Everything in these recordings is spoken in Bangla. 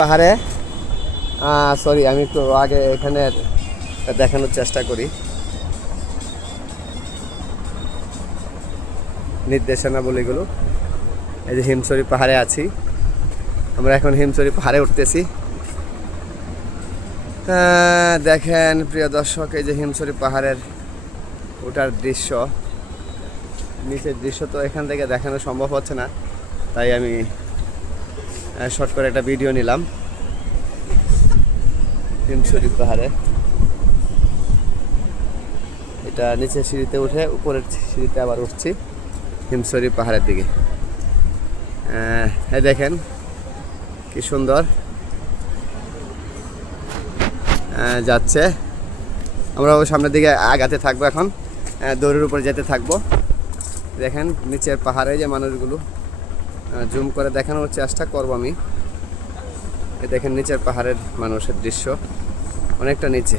পাহাড়ে সরি আমি একটু আগে এখানে দেখানোর চেষ্টা করি নির্দেশনাবলীগুলো। এই যে হিমছড়ি পাহাড়ে আছি আমরা, এখন হিমছড়ি পাহাড়ে উঠতেছি। দেখেন প্রিয় দর্শক, এই যে হিমছড়ি পাহাড়ের ওঠার দৃশ্য, নিচের দৃশ্য তো এখান থেকে দেখানো সম্ভব হচ্ছে না, তাই আমি শর্ট করে একটা ভিডিও নিলাম হিমছড়ি পাহাড়ে। এটা নিচের সিঁড়িতে উঠে উপরের সিঁড়িতে আবার উঠছি হিমছড়ি পাহাড়ের দিকে। এই দেখেন কি সুন্দর যাচ্ছে। আমরা সামনের দিকে আগাতে থাকবো, এখন দৌড়ের উপরে যেতে থাকবো। দেখেন নিচের পাহাড়ে যে মানুষগুলো, জুম করে দেখানোর চেষ্টা করবো আমি। দেখেন নিচের পাহাড়ের মানুষের দৃশ্য, অনেকটা নিচে।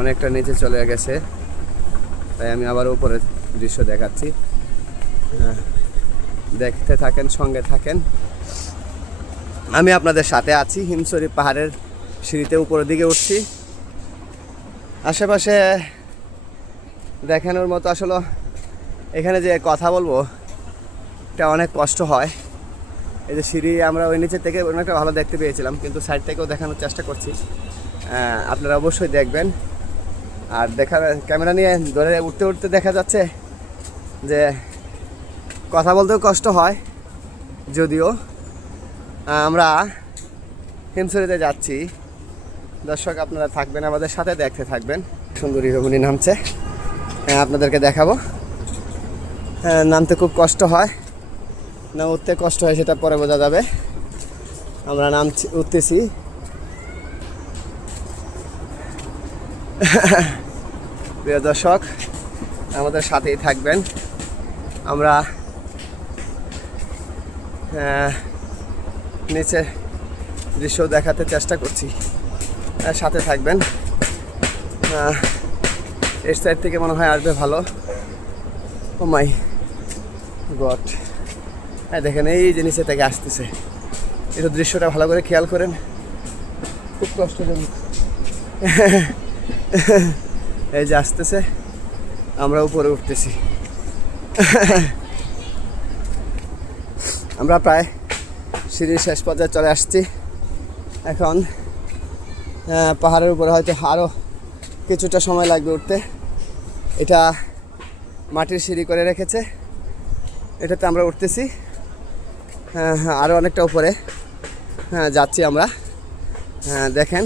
অনেকটা নিচে চলে গেছে, তাই আমি আবার উপরের দৃশ্য দেখাচ্ছি। দেখতে থাকেন, সঙ্গে থাকেন, আমি আপনাদের সাথে আছি। হিমছড়ি পাহাড়ের সিঁড়িতে উপরের দিকে উঠছি। আশেপাশে দেখানোর মতো আসলে এখানে যে কথা বলবো এটা অনেক কষ্ট হয়। এই যে সিঁড়ি আমরা ওই নিচে থেকে অনেকটা ভালো দেখতে পেয়েছিলাম, কিন্তু সাইড থেকেও দেখানোর চেষ্টা করছি, আপনারা অবশ্যই দেখবেন। আর ক্যামেরা নিয়ে ধরে উঠতে উঠতে দেখা যাচ্ছে যে কথা বলতেও কষ্ট হয়। যদিও আমরা হিমছড়িতে যাচ্ছি, দর্শক আপনারা থাকবেন আমাদের সাথে, দেখতে থাকবেন। সুন্দরী রমণী নামছে, আপনাদেরকে দেখাবো। নামতে খুব কষ্ট হয়, না উঠতে কষ্ট হয় সেটা পরে বোঝা যাবে। আমরা উঠতেছি। প্রিয় দর্শক আমাদের সাথেই থাকবেন, আমরা নিচে দৃশ্য দেখাতে চেষ্টা করছি, সাথে থাকবেন। এই সাইড থেকে মনে হয় আসবে ভালো। ও মাই গড, দেখেন এই যে নিচে থেকে আসতেছে, এটা দৃশ্যটা ভালো করে খেয়াল করেন, খুব কষ্টজনক। এই যে আসতেছে, আমরা উপরে উঠতেছি। আমরা প্রায় সিঁড়ির শেষ পর্যায়ে চলে আসছি। এখন পাহাড়ের উপরে হয়তো আরও কিছুটা সময় লাগবে উঠতে। এটা মাটির সিঁড়ি করে রেখেছে, এটাতে আমরা উঠতেছি। আরও অনেকটা উপরে যাচ্ছি আমরা। দেখেন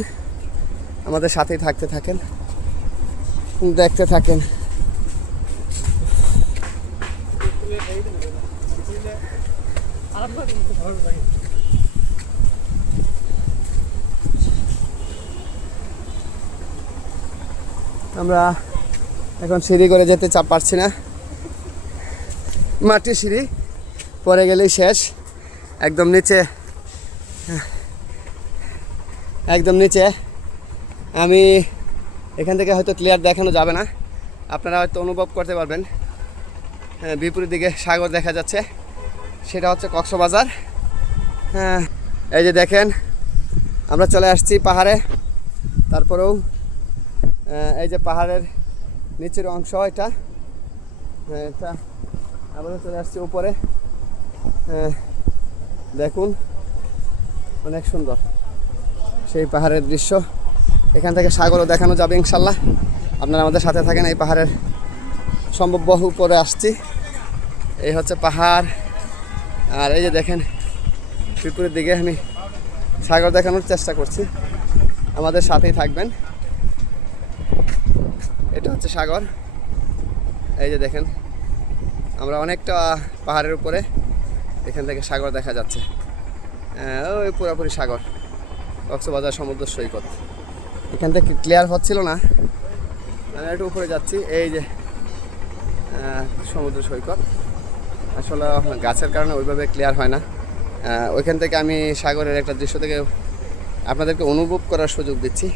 আমাদের সাথেই থাকতে থাকেন, দেখতে থাকেন। আমরা এখন সিঁড়ি করে যেতে পারছি না, মাটির সিঁড়ি, পরে গেলেই শেষ। একদম নিচে, একদম নিচে। আমি এখান থেকে হয়তো ক্লিয়ার দেখানো যাবে না, আপনারা হয়তো অনুভব করতে পারবেন। বিপরীত দিকে সাগর দেখা যাচ্ছে, সেটা হচ্ছে কক্সবাজার। এই যে দেখেন আমরা চলে আসছি পাহাড়ে। তারপরেও এই যে পাহাড়ের নিচের অংশ এটা আমরা চলে আসছি উপরে। দেখুন অনেক সুন্দর সেই পাহাড়ের দৃশ্য। এখান থেকে সাগরও দেখানো যাবে ইনশাল্লাহ, আপনারা আমাদের সাথে থাকেন। এই পাহাড়ের সম্ভব উপরে আসছি, এই হচ্ছে পাহাড়। আর এই যে দেখেন বিপরীত দিকে আমি সাগর দেখানোর চেষ্টা করছি, আমাদের সাথেই থাকবেন। এটা হচ্ছে সাগর। এই যে দেখেন আমরা অনেকটা পাহাড়ের উপরে, এখান থেকে সাগর দেখা যাচ্ছে। ওই পুরোপুরি সাগর, কক্সবাজার সমুদ্র সৈকত। এখান থেকে ক্লিয়ার হচ্ছিল না, একটু উপরে যাচ্ছি। এই যে সমুদ্র সৈকত, আসলে গাছের কারণে ওইভাবে ক্লিয়ার হয় না। ওইখান থেকে আমি সাগরের একটা দৃশ্য থেকে আপনাদেরকে অনুভব করার সুযোগ দিচ্ছি।